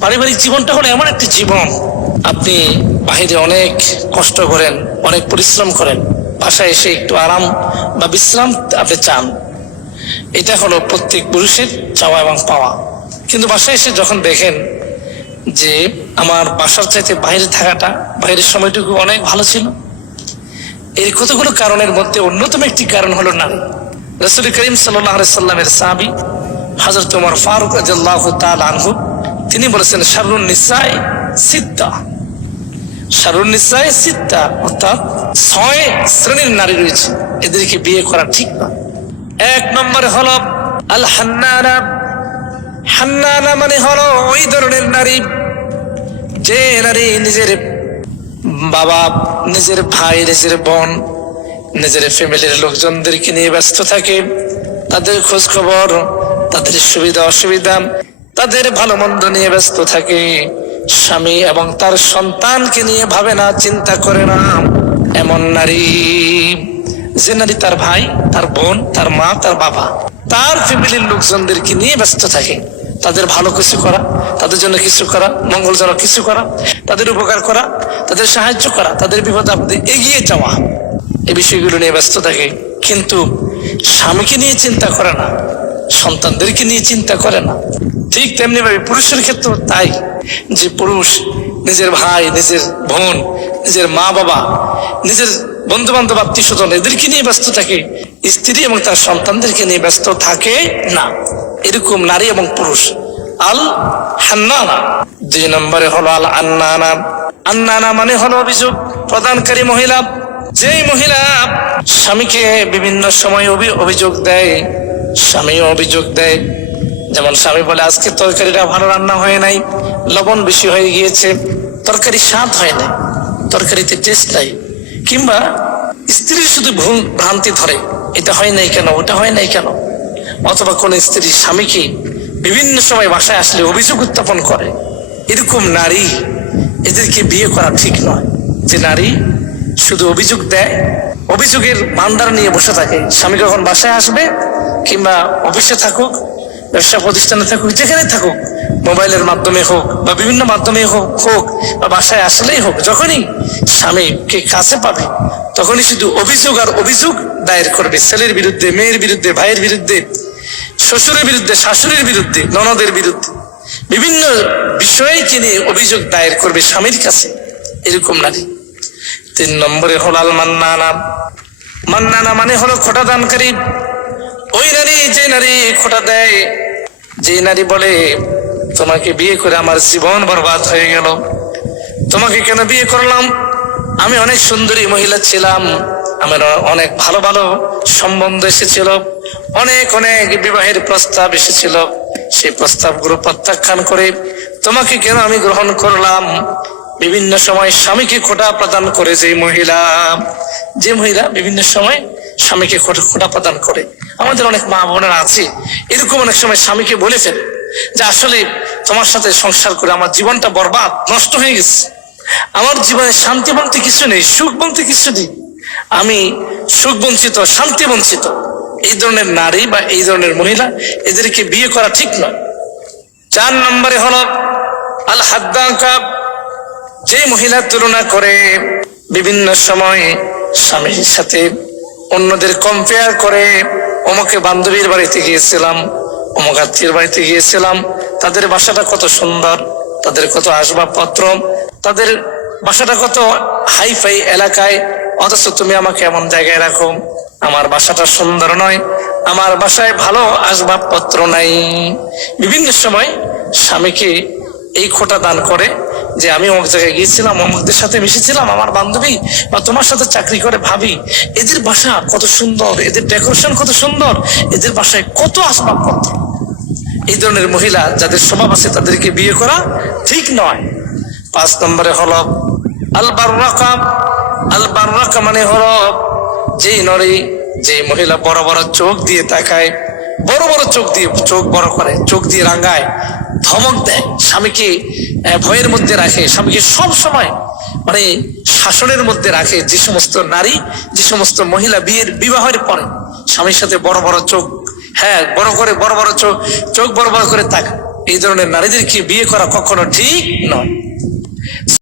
পারিবারিক জীবনটা হলো এমন একটি জীবন। আপনি বাহিরে অনেক কষ্ট করেন, অনেক পরিশ্রম করেন, বাসায় এসে একটু আরাম বা বিশ্রাম আপনি চান। এটা হলো প্রত্যেক পুরুষের চাওয়া এবং পাওয়া। কিন্তু বাসায় এসে যখন দেখেন যে আমার বাসার চাইতে বাইরে থাকাটা, বাইরের সময়টুকু অনেক ভালো ছিল, এর কতগুলো কারণের মধ্যে অন্যতম একটি কারণ হলো নারী। রসুল করিম সাল্লামের সাহাবি হাজরত তোমার ফারুক রাজাল্লাহ তাল আনহু তিনি বলেছেন, শারুন নিসাই সিদ্ধা শারুন নিসাই সিদ্ধা অর্থাৎ ছয় শ্রেণির নারী রয়েছে। এদেরকে বিয়ে করা ঠিক না। এক নম্বরে হল আল হান্নানা। হান্নানা মানে হলো ওই ধরনের নারী, যে নারী নিজের বাবা, নিজের ভাই, নিজের বোন, নিজের ফ্যামিলির লোকজনদেরকে নিয়ে ব্যস্ত থাকে। তাদের খোঁজ খবর তাদের সুবিধা অসুবিধা তাদের ভালো মন্দ নিয়ে ব্যস্ত থাকে। স্বামী এবং তার সন্তানকে নিয়ে ভাবে না, চিন্তা করে না। এমন নারী, যে নারী তার ভাই, তার বোন, তার মা, তার বাবা, তার ফ্যামিলির লোকজনদেরকে নিয়ে ব্যস্ত থাকে। তাদের ভালো কিছু করা, তাদের জন্য কিছু করা, মঙ্গলজনক কিছু করা, তাদের উপকার করা, তাদের সাহায্য করা, তাদের বিপদ আপদে এগিয়ে যাওয়া, এই বিষয়গুলো নিয়ে ব্যস্ত থাকে। কিন্তু স্বামীকে নিয়ে চিন্তা করে না। সন্তানদেরকে নিয়ে চিন্তা করে না। ঠিক তেমনি ভাবে পুরুষের ক্ষেত্রেও তাই যে পুরুষ নিজের ভাই, নিজের বোন, নিজের মা বাবা, নিজের বন্ধু বান্ধব আত্মীয় স্বজন এদেরকে নিয়ে ব্যস্ত থাকে, স্ত্রী এবং তার সন্তানদেরকে নিয়ে ব্যস্ত থাকে না। এরকম নারী এবং পুরুষ। আল হান্নানা দুই নম্বরে হলো আল আন্নানা আন্নানা মানে হলো অভিযোগ প্রদানকারী মহিলা। যেই মহিলা স্বামীকে বিভিন্ন সময় অভিযোগ দেয় স্বামীও অভিযোগ দেয়। যেমন স্বামী বলে, আজকে তরকারিটা ভালো রান্না হয় নাই, লবণ বেশি হয়ে গিয়েছে, তরকারি স্বাদ হয় না তরকারিতে টেস্ট নাই। কিংবা স্ত্রীর শুধু ভুল ভ্রান্তি ধরে, এটা হয় নাই কেন? ওটা হয় নাই কেন? অথবা কোন স্ত্রী স্বামীকে বিভিন্ন সময় বাসায় আসলে অভিযোগ উত্থাপন করে, এরকম নারী এদেরকে বিয়ে করা ঠিক নয়। যে নারী শুধু অভিযোগ দেয় অভিযোগের ভান্ডার নিয়ে বসে থাকে। স্বামী কখন বাসায় আসবে কিংবা অফিসে থাকুক, ব্যবসা প্রতিষ্ঠানে থাকুক, যেখানে থাকুক, মোবাইলের মাধ্যমে হোক বা বিভিন্ন মাধ্যমে হোক হোক বা বাসায় আসলেই হোক, যখনই স্বামীকে কাছে পাবে, তখনই শুধু অভিযোগ আর অভিযোগ দায়ের করবে। ছেলের বিরুদ্ধে, মেয়ের বিরুদ্ধে, ভাইয়ের বিরুদ্ধে, শ্বশুরের বিরুদ্ধে, শাশুড়ির বিরুদ্ধে, ননদের বিরুদ্ধে বিভিন্ন বিষয়কে নিয়ে অভিযোগ দায়ের করবে স্বামীর কাছে, এরকম নারী। তিন নম্বরে হল আল মান্নানা। মান্নানা মানে হলো খোটা দানকারী ওই নারী যে নারী খোটা দেয়, যে নারী বলে, তোমাকে বিয়ে করে আমার জীবন বরবাদ হয়ে গেল। তোমাকে কেন বিয়ে করলাম? আমি অনেক সুন্দরী মহিলা ছিলাম। আমার অনেক ভালো ভালো সম্বন্ধ এসেছিল। অনেক অনেক বিবাহের প্রস্তাব এসেছিল। সেই প্রস্তাবগুলো প্রত্যাখ্যান করে, তোমাকে কেন আমি গ্রহণ করলাম? বিভিন্ন সময় স্বামীকে খোটা প্রদান করে যে মহিলা। যে মহিলা বিভিন্ন সময় স্বামীকে খোটা প্রদান করে। আমাদের অনেক মা বোনেরা আছে, এরকম অনেক সময় স্বামীকে বলেছেন যে, আসলে তোমার সাথে সংসার করে আমার জীবনটা বরবাদ, নষ্ট হয়ে গেছে। আমার জীবনে শান্তি বলতে কিছু নেই, সুখ বলতে কিছু নেই। আমি সুখ বঞ্চিত শান্তি বঞ্চিত এই ধরনের নারী বা এই ধরনের মহিলা এদেরকে বিয়ে করা ঠিক নয়। চার নম্বরে হলো আল হাদ্দাকা যে মহিলার তুলনা করে বিভিন্ন সময়ে স্বামীর সাথে অন্যদের কম্পেয়ার করে, অমুকে বান্ধবীর বাড়িতে গিয়েছিলাম, অমুক আত্মীয়ের বাড়িতে গিয়েছিলাম, তাদের বাসাটা কত সুন্দর, তাদের কত আসবাবপত্র, তাদের বাসাটা কত হাই ফাই এলাকায়, অথচ তুমি আমাকে এমন জায়গায় রাখো, আমার বাসাটা সুন্দর নয়, আমার বাসায় ভালো আসবাবপত্র নাই। বিভিন্ন সময় স্বামীকে এই খোটা দান করে যে আমি অমুক জায়গায় গিয়েছিলাম অমুকদের সাথে মিশেছিলাম, আমার বান্ধবী বা তোমার সাথে চাকরি করে ভাবি, এদের বাসা কত সুন্দর, এদের ডেকোরেশন কত সুন্দর, এদের বাসায় কত আসবাবপত্র। এই ধরনের মহিলা যাদের স্বভাব আছে তাদেরকে বিয়ে করা ঠিক নয়। পাঁচ নম্বরে হল আল বার্রাকা আল বার্রাকা মানে হল যেই নরী যে মহিলা বড় বড় চোখ দিয়ে তাকায় বড় বড় চোখ দিয়ে, চোখ বড় করে, চোখ দিয়ে রাঙ্গায় ধমক দেয়। স্বামীকে ভয়ের মধ্যে রাখে। স্বামীকে সব সময় মানে শাসনের মধ্যে রাখে। যে সমস্ত নারী, যে সমস্ত মহিলা বিয়ের, বিবাহের পরে স্বামীর সাথে বড় বড় চোখ হ্যাঁ বড় করে, বড় বড় চোখ চোখ বড় বড় করে তাক এই ধরনের নারীদেরকে বিয়ে করা কখনো ঠিক নয়।